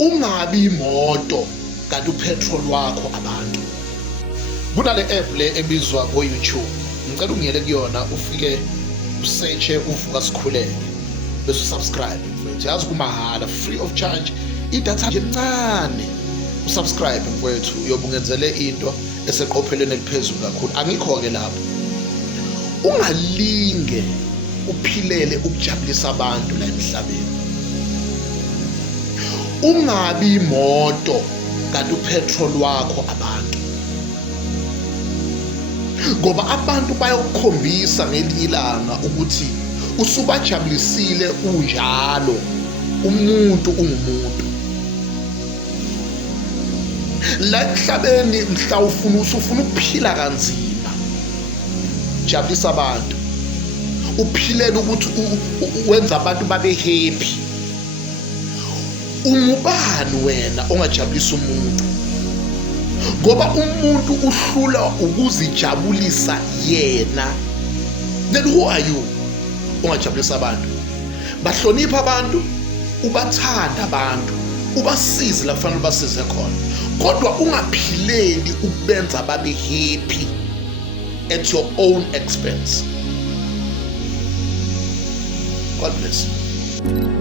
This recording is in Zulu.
ungabi imoto kanti upetrol wakho abantu. Kunale app le ebizwa go-YouTube, ngicela ungiyele kuyona ufike usearche uvuka sikhuleke bese usubscribe mfethu, yazi kumahhala, free of charge, idatha nje encane. Usubscribe mfethu uyobe ungenzele into eseqophelweni eliphezulu kakhulu. Angikho-ke lapho, ungalinge uphilele ukujabulisa abantu la emhlabeni. Ungabi imoto kanti upetrol wakho abantu, ngoba abantu bayokukhombisa ngelinye ilanga ukuthi usubajabulisile unjalo. Umuntu ungumuntu la emhlabeni, mhla usufuna ukuphila kanzima, jabulisa abantu, uphilele ukuthi wenza abantu babe happy. Ungubani wena ongajabulisa umuntu? Ngoba umuntu uhlula ukuzijabulisa yena. Then who are you ongajabulisa abantu? Bahlonipha abantu, ubathanda abantu, ubasize la kufanele ubasize khona, kodwa ungaphileli ukubenza babe happy at your own expense. God bless you.